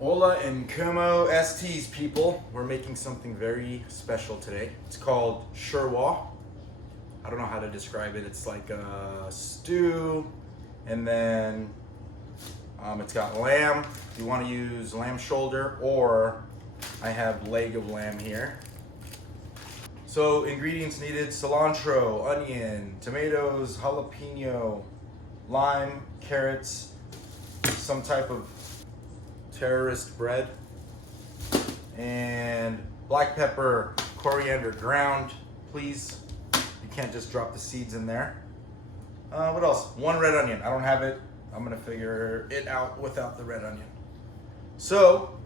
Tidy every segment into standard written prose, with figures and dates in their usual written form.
Hola and como estes, people. We're making something very special today. It's called Shorwa. I don't know how to describe it. It's like a stew, and then it's got lamb. You want to use lamb shoulder, or I have leg of lamb here. So ingredients needed: cilantro, onion, tomatoes, jalapeno, lime, carrots, some type of terrorist bread, and black pepper, coriander ground, please. You can't just drop the seeds in there. What else? One red onion. I don't have it. I'm gonna figure it out without the red onion. So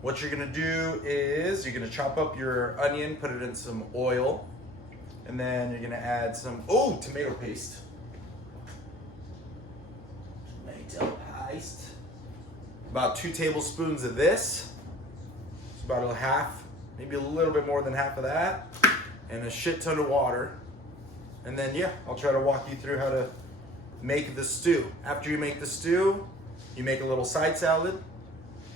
what you're gonna do is you're gonna chop up your onion, put it in some oil, and then you're gonna add some tomato paste. Tomato paste. About 2 tablespoons of this. It's about a half, maybe a little bit more than half of that, and a shit ton of water. And then I'll try to walk you through how to make the stew. After you make the stew, you make a little side salad,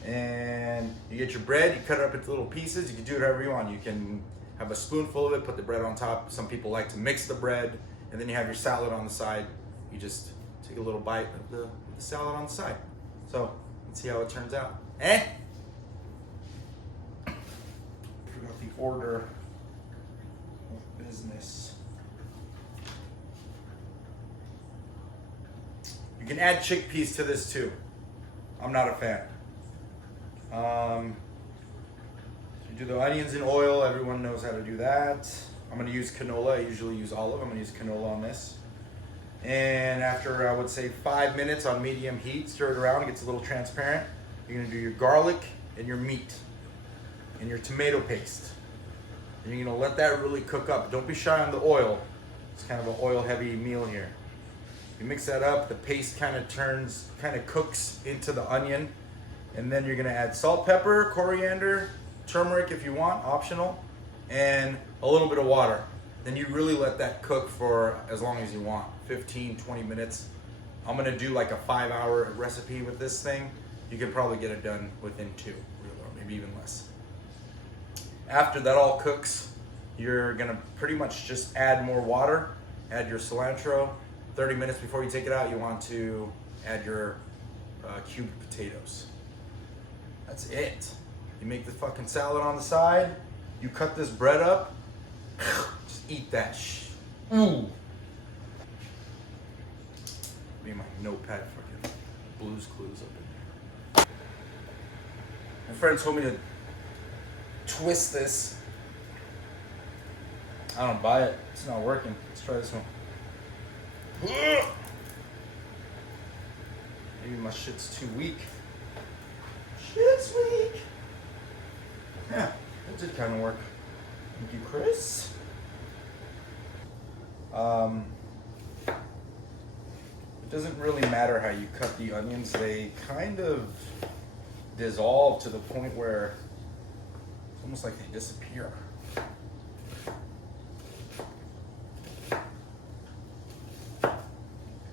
and you get your bread, you cut it up into little pieces. You can do it however you want. You can have a spoonful of it, put the bread on top. Some people like to mix the bread, and then you have your salad on the side. You just take a little bite of the salad on the side. So let's see how it turns out. Forgot the order of business. You can add chickpeas to this too. I'm not a fan. You do the onions in oil. Everyone knows how to do that. I'm gonna use canola. I usually use olive. I'm gonna use canola on this. And after, I would say, 5 minutes on medium heat, stir it around, it gets a little transparent. You're gonna do your garlic and your meat and your tomato paste. And you're gonna let that really cook up. Don't be shy on the oil. It's kind of an oil heavy meal here. You mix that up, the paste kind of cooks into the onion. And then you're gonna add salt, pepper, coriander, turmeric if you want, optional, and a little bit of water. Then you really let that cook for as long as you want, 15, 20 minutes. I'm gonna do like a 5-hour recipe with this thing. You can probably get it done within 2, or maybe even less. After that all cooks, you're gonna pretty much just add more water, add your cilantro. 30 minutes before you take it out, you want to add your cubed potatoes. That's it. You make the fucking salad on the side, you cut this bread up, just eat that Ooh. Be my notepad fucking Blues Clues up in there. My friend told me to twist this. I don't buy it. It's not working. Let's try this one. Maybe my shit's too weak. Shit's weak. Yeah, that did kind of work. Thank you, Chris. It doesn't really matter how you cut the onions. They kind of dissolve to the point where it's almost like they disappear. The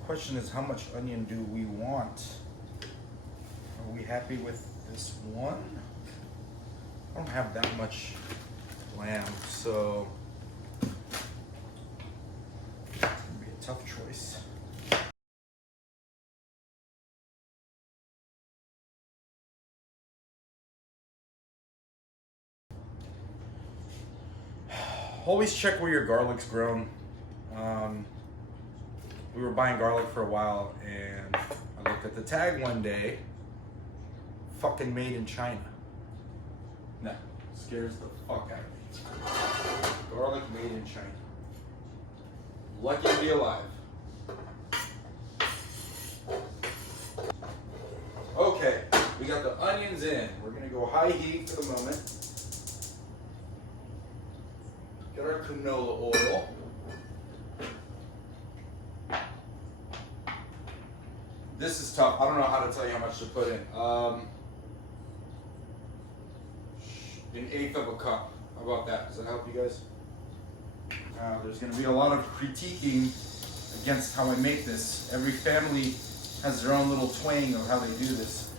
question is, how much onion do we want? Are we happy with this one? I don't have that much lamb, so it's gonna be a tough choice. Always check where your garlic's grown. We were buying garlic for a while, and I looked at the tag one day. Fucking made in China. Nah, scares the fuck out of me. Garlic made in China. Lucky to be alive. Okay, we got the onions in. We're gonna go high heat for the moment. Get our canola oil. This is tough. I don't know how to tell you how much to put in. 1/8 of a cup. How about that? Does that help you guys? There's going to be a lot of critiquing against how I make this. Every family has their own little twang of how they do this.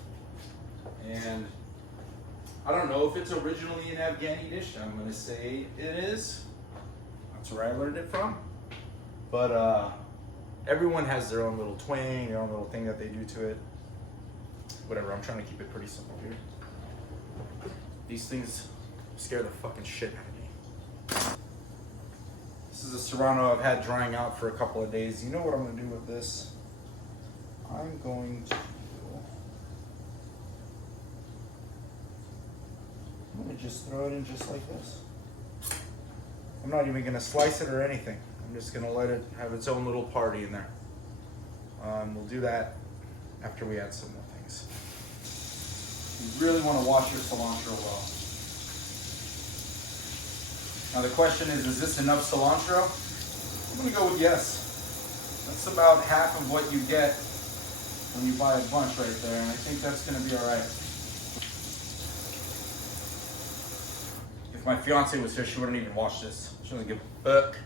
And I don't know if it's originally an Afghani dish. I'm gonna say it is. That's where I learned it from. But everyone has their own little twang, their own little thing that they do to it. Whatever, I'm trying to keep it pretty simple here. These things scare the fucking shit out of me. This is a Serrano I've had drying out for a couple of days. You know what I'm gonna do with this? I'm going to just throw it in just like this. I'm not even gonna slice it or anything. I'm just gonna let it have its own little party in there. We'll do that after we add some more things. You really wanna wash your cilantro well. Now the question is this enough cilantro? I'm gonna go with yes. That's about half of what you get when you buy a bunch right there, and I think that's gonna be all right. If my fiance was here, she wouldn't even wash this. She doesn't give a fuck.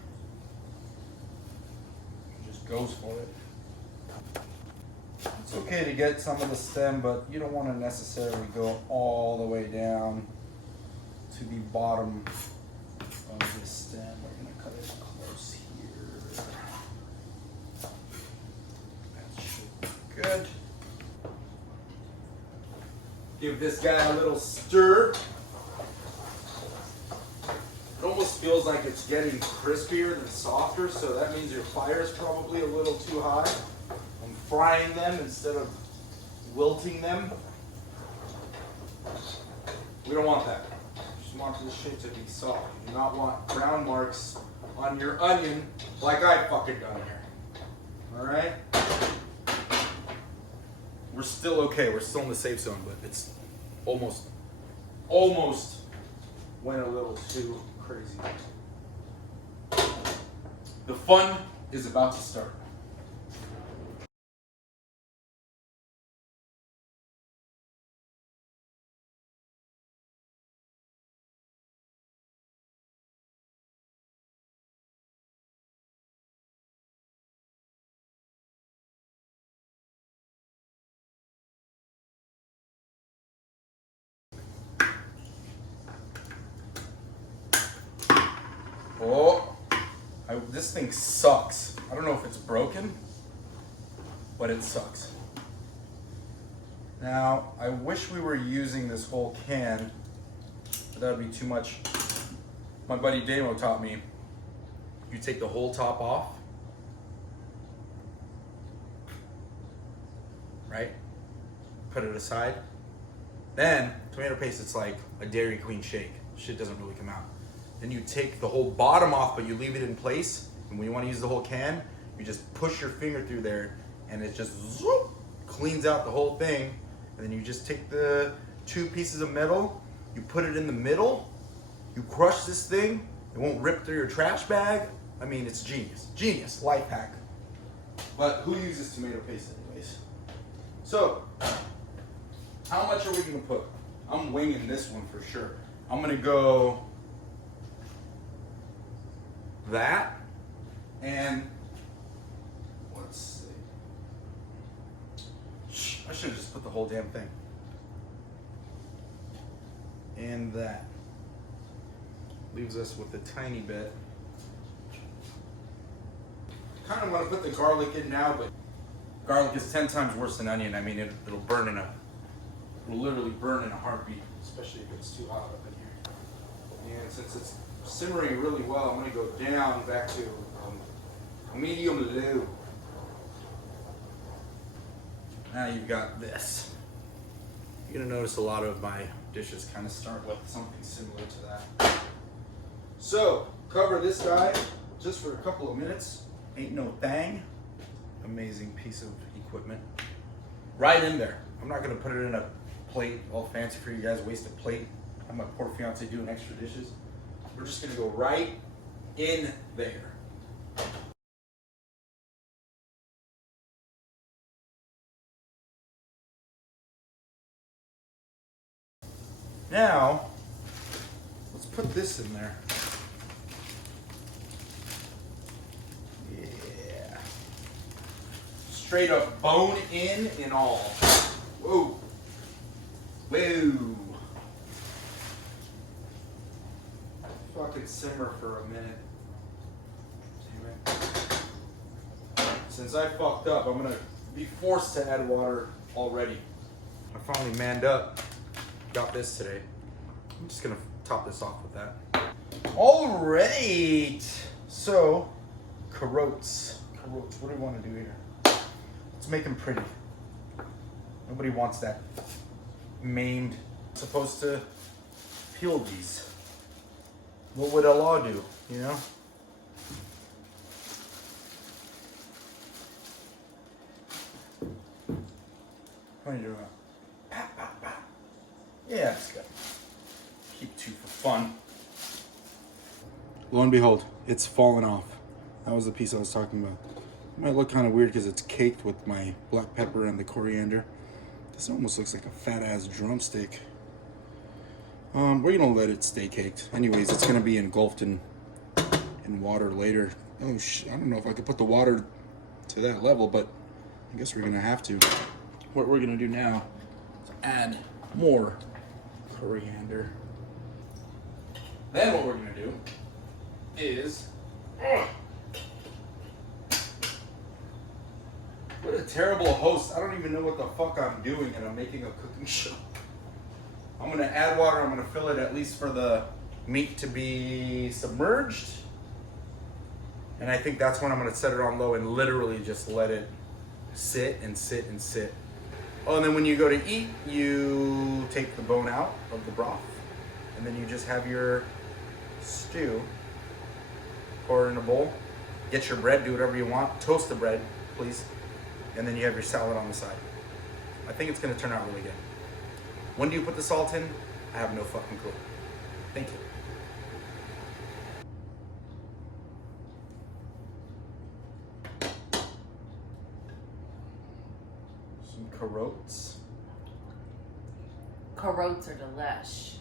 She just goes for it. It's okay to get some of the stem, but you don't want to necessarily go all the way down to the bottom of this stem. We're gonna cut it close here. That should be good. Give this guy a little stir. It almost feels like it's getting crispier than softer, so that means your fire is probably a little too high. I'm frying them instead of wilting them. We don't want that. You just want this shit to be soft. You do not want brown marks on your onion like I fucking done here. Alright? We're still okay. We're still in the safe zone, but it's almost went a little too crazy. The fun is about to start. Oh, this thing sucks. I don't know if it's broken, but it sucks. Now, I wish we were using this whole can, but that would be too much. My buddy Damo taught me, you take the whole top off, right? Put it aside. Then, tomato paste, it's like a Dairy Queen shake. Shit doesn't really come out. Then you take the whole bottom off, but you leave it in place. And when you want to use the whole can, you just push your finger through there and it just zoop, cleans out the whole thing. And then you just take the 2 pieces of metal, you put it in the middle, you crush this thing, it won't rip through your trash bag. I mean, it's genius. Genius, life hack. But who uses tomato paste anyways? So, how much are we gonna put? I'm winging this one for sure. I'm gonna go that, and let's see. I should have just put the whole damn thing. And that leaves us with a tiny bit. Kind of want to put the garlic in now, but garlic is 10 times worse than onion. I mean, it'll burn it'll literally burn in a heartbeat, especially if it's too hot up in here. And since it's simmering really well, I'm going to go down back to medium low. Now you've got this. You're going to notice a lot of my dishes kind of start with something similar to that. So, cover this guy just for a couple of minutes. Ain't no thing. Amazing piece of equipment. Right in there. I'm not going to put it in a plate all fancy for you guys, waste a plate. Have my poor fiance doing extra dishes. We're just gonna go right in there. Now, let's put this in there. Yeah. Straight up bone in and all. Whoa. Whoa. Fucking simmer for a minute. Damn it. Since I fucked up, I'm gonna be forced to add water already. I finally manned up. Got this today. I'm just gonna top this off with that. All right. So, carrots. Carrots. What do we want to do here? Let's make them pretty. Nobody wants that maimed. Supposed to peel these. What would Allah do? You know? How are you doing? Pop, pop, pop. Yeah, it's good. Keep two for fun. Lo and behold, it's fallen off. That was the piece I was talking about. It might look kind of weird because it's caked with my black pepper and the coriander. This almost looks like a fat ass drumstick. We're gonna let it stay caked. Anyways, it's gonna be engulfed in water later. Oh I don't know if I could put the water to that level, but I guess we're gonna have to. What we're gonna do now is add more coriander. Then what we're gonna do is what a terrible host. I don't even know what the fuck I'm doing, and I'm making a cooking show. I'm gonna add water. I'm gonna fill it at least for the meat to be submerged. And I think that's when I'm gonna set it on low and literally just let it sit and sit and sit. Oh, and then when you go to eat, you take the bone out of the broth, and then you just have your stew. Pour it in a bowl. Get your bread, do whatever you want. Toast the bread, please. And then you have your salad on the side. I think it's gonna turn out really good. When do you put the salt in? I have no fucking clue. Thank you. Some carrots. Carrots are delish.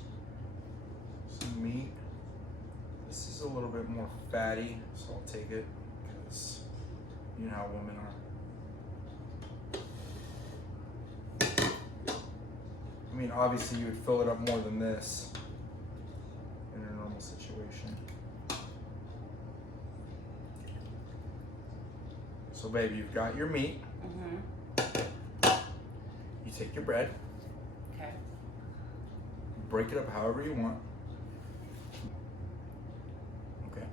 Some meat. This is a little bit more fatty, so I'll take it because you know how women are. I mean, obviously you would fill it up more than this in a normal situation. So babe, you've got your meat. Mm-hmm. You take your bread. Okay. Break it up however you want. Okay.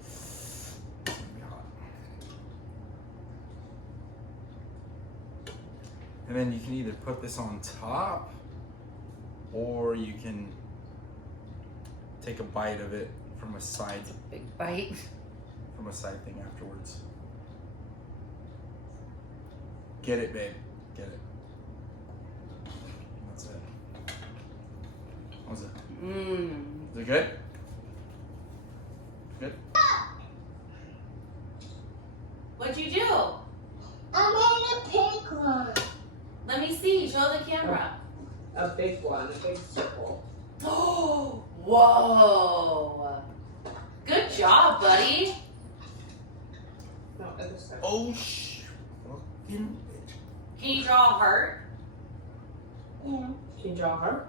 It's gonna be hot. And then you can either put this on top, or you can take a bite of it from a side. Big bite. From a side thing afterwards. Get it, babe. Get it. That's it. How's it? Is it good? Good? What'd you do? I made a pink one. Let me see. Show the camera. A big one, a big circle. Oh, whoa. Good job, buddy. No, other side. Oh, fucking bitch. Can you draw a heart? Yeah. Can you draw her?